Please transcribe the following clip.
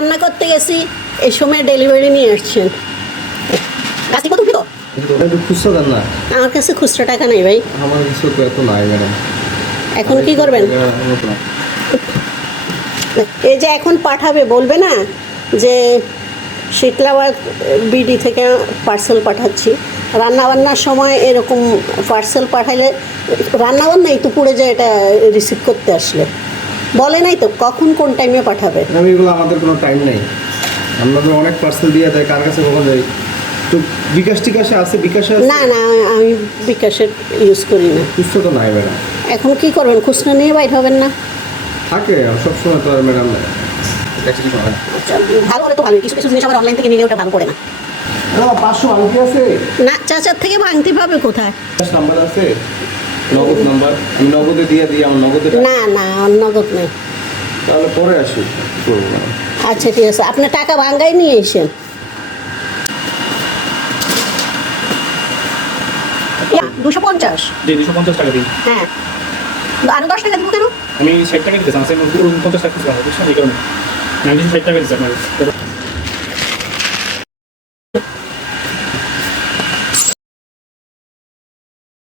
রান্না করতে গেছি, এই সময় ডেলিভারি নিয়ে আসছেন। গাছ কত কিলো? একটু খুচরা দেন না। আমার কাছে খুচরা টাকা নেই ভাই। আমার কাছে তো এত নাই ম্যাডাম। এখন কি করবেন? এই যে এখন পাঠাবে, বলবে না যে শীতলাবাদ বিডি থেকে পার্সেল পাঠাচ্ছি। রান্নাবান্নার সময় এরকম পার্সেল পাঠাইলে রান্নাবান্নাই তো পুড়ে যায়, এটা রিসিভ করতে আসলে বলে নাই তো কখন কোন টাইমে পাঠাবে। আমি এগুলো আমাদের কোনো টাইম নেই। আমরা তো অনেক পার্সেল দিয়ে দেয়, কার কাছে কখন যাই। তো বিকাশ টিকাশে আছে, বিকাশে আছে? না না, আমি বিকাশের ইউজ করি না। খুচরা তো নাই ম্যাডাম। এখন কি করবেন? খুচরা নিয়ে বাইর হবেন না? থাকে সবসময় তো আর ম্যাডাম। আচ্ছা, ভালো হলে তো ভালো। কিছু কিছু জিনিস আবার অনলাইন থেকে নিলে ওটা ভালো করে না। 500 আংটি আছে? না, চাচার থেকে ভাঙতে পাবে কোথায়? নাম্বার আছে, নগদ নাম্বার। আমি নগদে দিয়ে দিই, আমার নগদে। না না, নগদ নেই। তাহলে পরে আসি, কি করবো না। আচ্ছা ঠিক আছে, আপনার টাকা ভাঙ্গাই নিয়ে এসেন। 250? জি 250 টাকা দিই। হ্যাঁ, আরো 10 টাকা দিব কেন? আমি 60 টাকা দিতেছি, আমার 50 টাকা দিতে বুঝছেন, এই কারণে 60 টাকা দিচ্ছি আপনার।